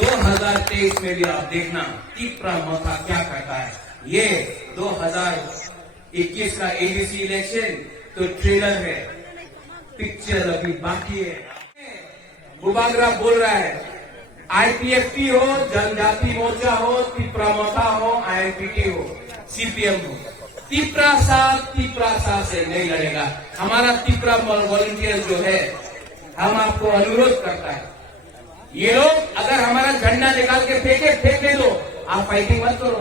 2023 में भी आप देखना तीपरा मोथा क्या करता है। ये 2021 का एडीसी इलेक्शन तो ट्रेलर है, पिक्चर अभी बाकी है। बुबागरा बोल रहा है आईपीएफटी हो, जनजाति मोर्चा हो, तीपरा मोथा हो, आईएनपीटी हो, सीपीएम हो, तीपरा सा से नहीं लड़ेगा। हमारा तीपरा वॉलंटियर जो है, हम आपको अनुरोध करता है, ये लोग अगर हमारा झंडा निकाल के फेंके दो, आप फाइटिंग मत करो,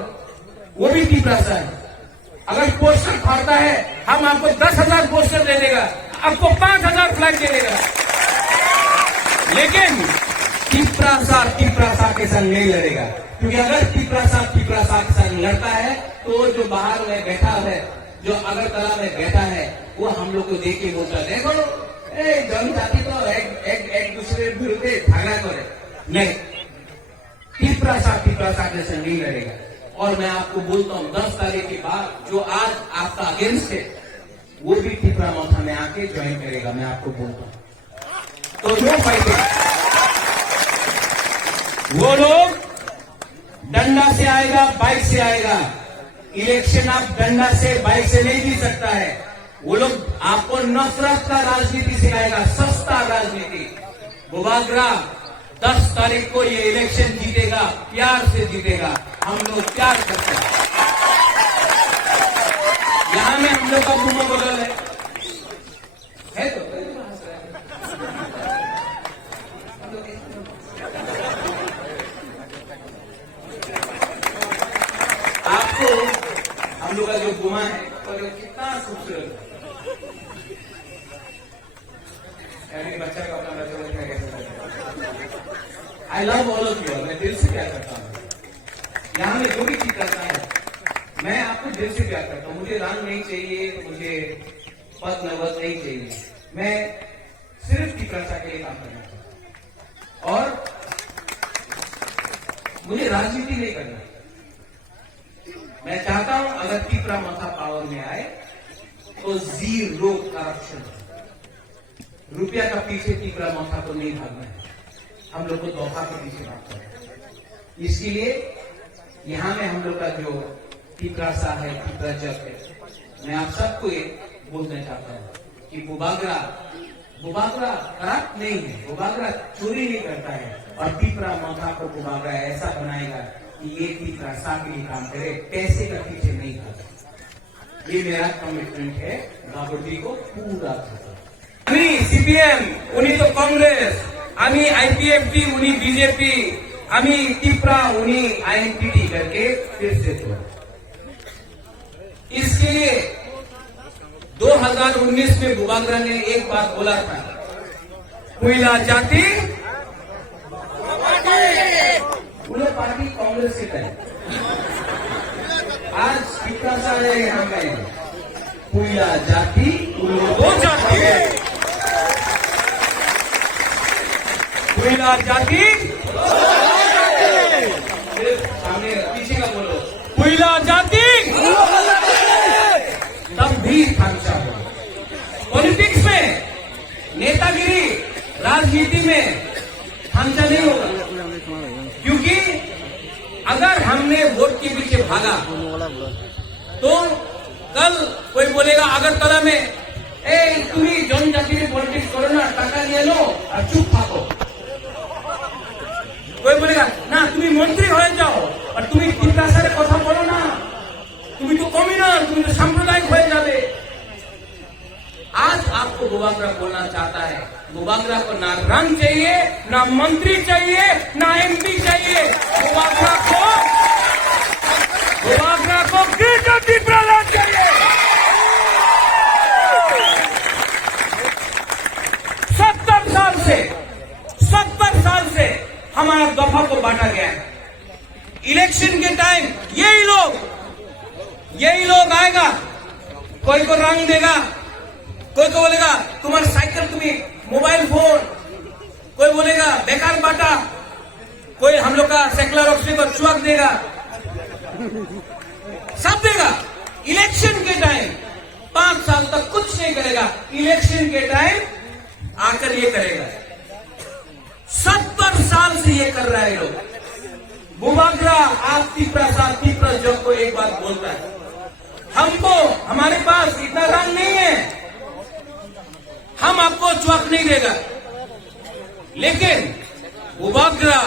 वो भी तीपरा सा है। अगर पोस्टर फाड़ता है, हम आपको 10,000 पोस्टर दे देगा, आपको 5,000 फ्लैग दे देगा, लेकिन तीपरा सा के संग नहीं लड़ेगा। क्योंकि अगर तीपरा सा के संग लड़ता है तो जो बाहर में बैठा है, जो अगरतला में बैठा है, वो हम लोग को देख के बोलता है देखो जनजाति तो एक दूसरे विरुद्ध झगड़ा करे। नहीं, तीपरा सा के संग नहीं लड़ेगा। और मैं आपको बोलता हूं 10 तारीख के बाद जो आज आपका अगेंस्ट है, वो भी तीपरा मोथा में आके ज्वाइन करेगा। मैं आपको बोलता हूं, तो नो फाइटिंग। वो लोग डंडा से आएगा, बाइक से आएगा। इलेक्शन आप डंडा से, बाइक से नहीं जीत सकता है। वो लोग आपको नफरत का राजनीति सिखाएगा, सस्ता राजनीति। बुबागरा 10 तारीख को ये इलेक्शन जीतेगा, प्यार से जीतेगा। हम लोग प्यार करते हैं। यहां में हम लोग का गुमो बदल है तो आपको हम लोग का जो गुमा है तो कितना खूबसूरत है। बच्चा का अपना बच्चा I love all of you. मैं दिल से प्यार करता हूँ। यहां में जो भी चीज करता है, मैं आपको दिल से प्यार करता हूँ। मुझे रंग नहीं चाहिए, मुझे पद नवत नहीं चाहिए। मैं सिर्फ तीपरा सा के लिए काम करना चाहता हूं और मुझे राजनीति नहीं करना। मैं चाहता हूं अगर तीपरा मोथा पावर में आए तो जीरो करप्शन। रुपया का पीछे तीपरा मोथा को नहीं भागना है, हम लोग को धोखा के पीछे भागना है। इसके लिए यहां में हम लोग का जो तीपरा सा है, तीपरा जग है, मैं आप सबको ये बोलना चाहता हूं कि बुबागरा खराब नहीं है, बुबागरा चोरी नहीं करता है। और तीपरा मोथा को बुबागरा ऐसा बनाएगा कि ये तीपरा सा के लिए काम करे, पैसे का पीछे नहीं भागे। ये मेरा कमिटमेंट है गाबर्डी को पूरा करना। सीपीएम उन्हीं तो कांग्रेस, आमी आईपीएफटी उन्हीं बीजेपी, आमी तीपरा उन्हीं आईएनपीटी करके फिर से तो इसके लिए 2019 में बुबागरा ने एक बात बोला था, कोयला जाति वो पार्टी कांग्रेस के टाइम। आज तीपरा सा है यहां में, कोयला जाति वो जाति है, कोयला जाति सामने पीछे का बोलो, कोयला जाति तब भी खामचा हो। पॉलिटिक्स में, नेतागिरी, राजनीति में खामचा नहीं होगा। क्योंकि अगर हमने वोट के पीछे भागा तो कल कोई बोलेगा अगरतला में तुम्हें जनजाति में पॉलिटिक्स करो ना, टाका लिए लो और चुप थाको। कोई बोलेगा ना तुम्हें मंत्री हो जाओ और तुम्हें तीपरा सा कथा बोलो ना, तुम्हें तो कम्युनल, तुम्हें तो सांप्रदायिक हो जावे। आज आपको बुबागरा बोलना चाहता है, बुबागरा को ना रंग चाहिए, ना मंत्री चाहिए, ना एमपी चाहिए। बुबागरा को ग्रेटर तीपरा सा चाहिए। 70 साल से हमारा दफा को बांटा गया है। इलेक्शन के टाइम यही लोग आएगा, कोई को रंग देगा, कोई को बोलेगा तुम्हारा साइकिल, तुम्हें मोबाइल फोन, कोई बोलेगा बेकार बांटा, कोई हम लोग का सेकुलर ऑफिस को चुआक देगा, सब देगा। इलेक्शन के टाइम 5 साल तक कुछ नहीं करेगा, इलेक्शन के टाइम आकर ये करेगा। 70 हर साल से ये कर रहा है लोग। बुबागरा आप तीपरा जब को एक बात बोलता है, हमको हमारे पास इतना रंग नहीं है, हम आपको चौक नहीं देगा, लेकिन बुबागरा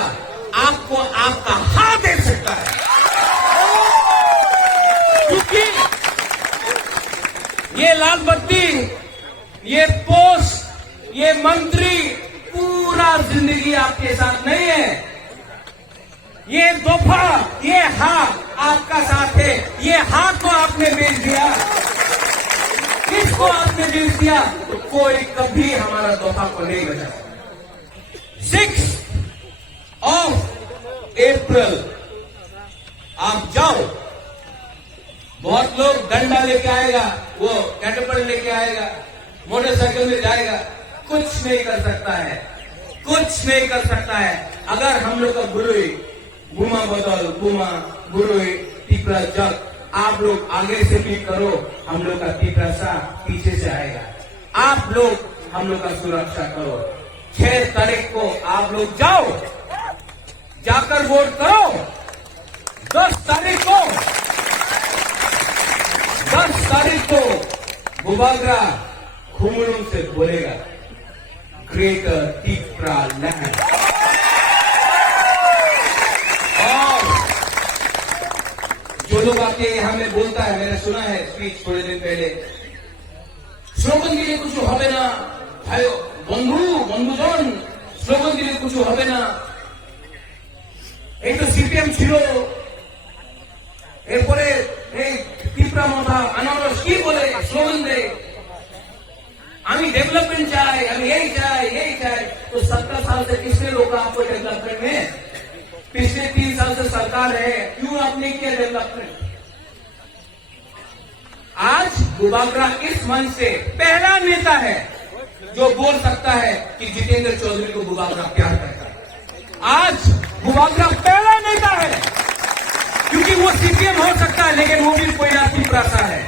आपको आपका हाथ दे सकता है, क्योंकि ये लाल बत्ती, ये पोस्ट, ये मंत्री पूरा जिंदगी आपके साथ नहीं है। ये दोफा, ये हाथ आपका साथ है। ये हाथ को आपने बेच दिया, इसको आपने बेच दिया, तो कोई कभी हमारा दोफा को नहीं बचा। 6 अप्रैल आप जाओ, बहुत लोग डंडा लेके आएगा, वो कैटरपिलर लेके आएगा, मोटरसाइकिल में जाएगा, कुछ नहीं कर सकता है, कुछ नहीं कर सकता है। अगर हम लोग का गुरुई गुमा बदल गुमा गुरुई तीपरा जग, आप लोग आगे से भी करो, हम लोग का तीपरा सा पीछे से आएगा। आप लोग हम लोग का सुरक्षा करो। 6 तारीख को आप लोग जाओ, जाकर वोट करो। 10 तारीख को बुबागरा खुमड़ों से बोलेगा, ग्रेटर तीपरा लैंड। और जो लोग आके यहां में बोलता है, मैंने सुना है स्पीच थोड़े दिन पहले, स्लोगन के लिए कुछ হবে না, ভাই বন্ধুজন স্লোগান দিলে কিছু হবে না। এই তো সিপিএম ছিল, এরপরে এই तीपरा माथा अनारस की बोले स्लोगन दे, हमें डेवलपमेंट चाहिए, हमें यही चाहिए। तो 17 साल से किसने रोका आपको डेवलपमेंट में? पिछले 3 साल से सरकार है, क्यों आपने किया डेवलपमेंट? आज बुबागरा इस मंच से पहला नेता है जो बोल सकता है कि जितेंद्र चौधरी को बुबागरा प्यार करता है। आज बुबागरा पहला नेता है, क्योंकि वो सीपीएम हो सकता है, लेकिन वो भी कोई तीपरा सा है।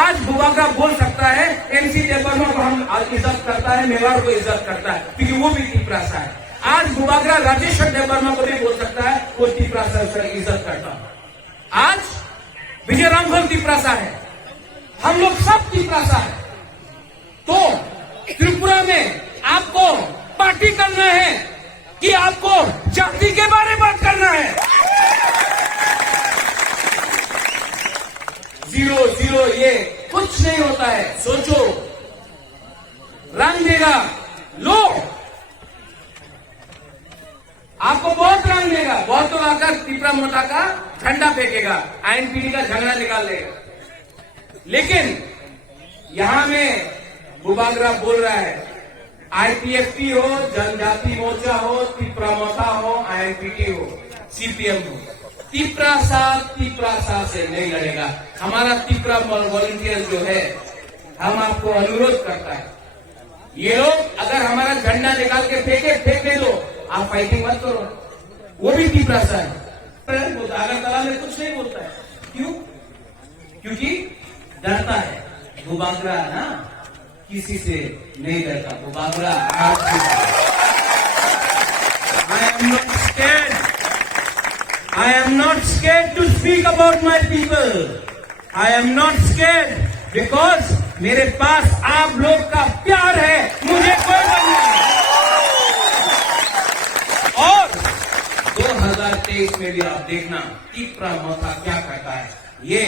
आज बुबागरा बोल सकता है एमसी देवबर्मा को हम इज्जत करता है, मेवाड़ को इज्जत करता है, क्योंकि वो भी तीपरा सा है। आज बुबागरा राजेश्वर देवबर्मा को भी बोल सकता है वो तीपरा सा इज्जत करता है। आज विजय रामफल तीपरा सा है, हम लोग सब तीपरा सा है। तो त्रिपुरा में आपको पार्टी करना है कि आपको जाति के बारे में बात करना है? 0 ये कुछ नहीं होता है। सोचो, रंग देगा, लो, आपको बहुत रंग देगा। बहुत लोग आकर तीपरा मोटा का झंडा फेंकेगा, आईएनपीटी का झंडा निकाल लेगा, लेकिन यहां में बुबागरा बोल रहा है, आईपीएफटी हो, जनजाति मोर्चा हो, तीपरा मोटा हो, आईएनपीटी हो, सीपीएम हो, तीपरा सा से नहीं लड़ेगा। हमारा तीपरा वॉलंटियर जो है, हम आपको अनुरोध करता है, ये लोग अगर हमारा झंडा निकाल के फेंकने दो, आप फाइटिंग मत करो, वो भी तीपरा सा है। अगरतला में कुछ नहीं बोलता है, क्यों? क्योंकि डरता है। बुबागरा ना किसी से नहीं डरता, Bubagra I am not scared to speak about my people. I am not scared because मेरे पास आप लोग का प्यार है, मुझे कोई डर नहीं। और 2023 में भी आप देखना तीपरा मोथा क्या करता है। ये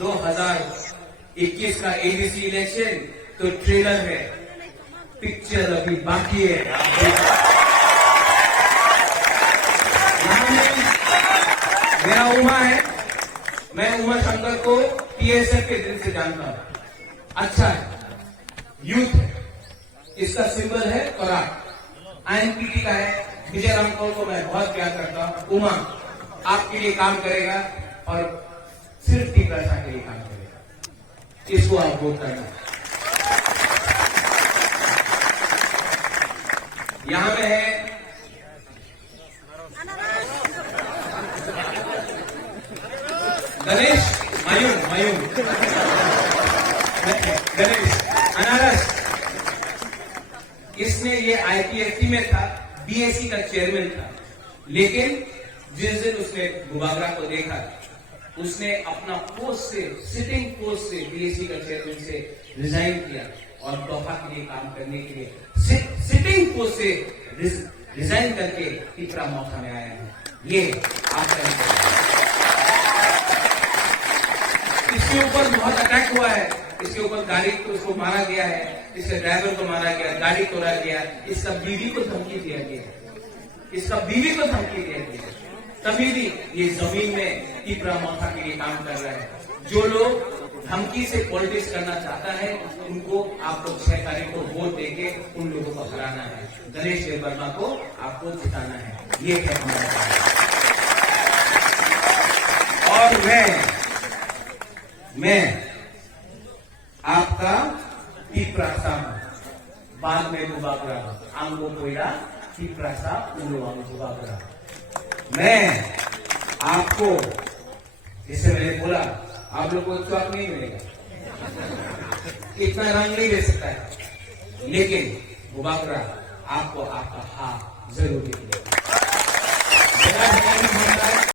2021 का एडीसी इलेक्शन तो ट्रेलर है, पिक्चर अभी बाकी है। मेरा उमा है, मैं उमा शंकर को टीएसएफ के दिन से जानता हूं। अच्छा है, यूथ है, इसका सिंबल है पराग, आईएनपीटी का है। विजय रामफल को मैं बहुत प्यार करता हूं। उमा आपके लिए काम करेगा और सिर्फ तीपरा सा के लिए काम करेगा, इसको आप वोट करना। यहां में है गणेश मयूर गणेश अनारस, इसने ये आईपीएफटी में था, बीएसी का चेयरमैन था, लेकिन जिस दिन उसने बुबागरा को देखा, उसने अपना पोस्ट से, सिटिंग पोस्ट से, बीएसी का चेयरमैन से रिजाइन किया और दोहा के लिए काम करने के लिए सिटिंग पोस्ट से रिजाइन करके तीसरा मौका में आया है। ये आपका, इसके ऊपर बहुत अटैक हुआ है, इसके ऊपर गाड़ी को उसको मारा गया है, इसके ड्राइवर को मारा गया, गाड़ी तोड़ा गया, इसका बीवी को धमकी दिया गया, इसका बीवी को धमकी दिया गया, तभी भी ये जमीन में तीसरा मौका के लिए काम कर रहा है। जो लोग धमकी से पॉलिटिक्स करना चाहता है, उनको आप लोग 6 तारीख को वोट देके उन लोगों को हराना है। गणेश देववर्मा को आपको जिताना है, ये है हमारा काम। और मैं आपका तीप्रासा बाद में बुबागरा आंगो कोयला तीप्रासा उन्होंने बुबागरा। मैं आपको, जैसे मैंने बोला, आप लोग को चौक नहीं मिलेगा, इतना रंग नहीं दे सकता है, लेकिन बुबागरा आपको आपका हाथ जरूर दिखेगा।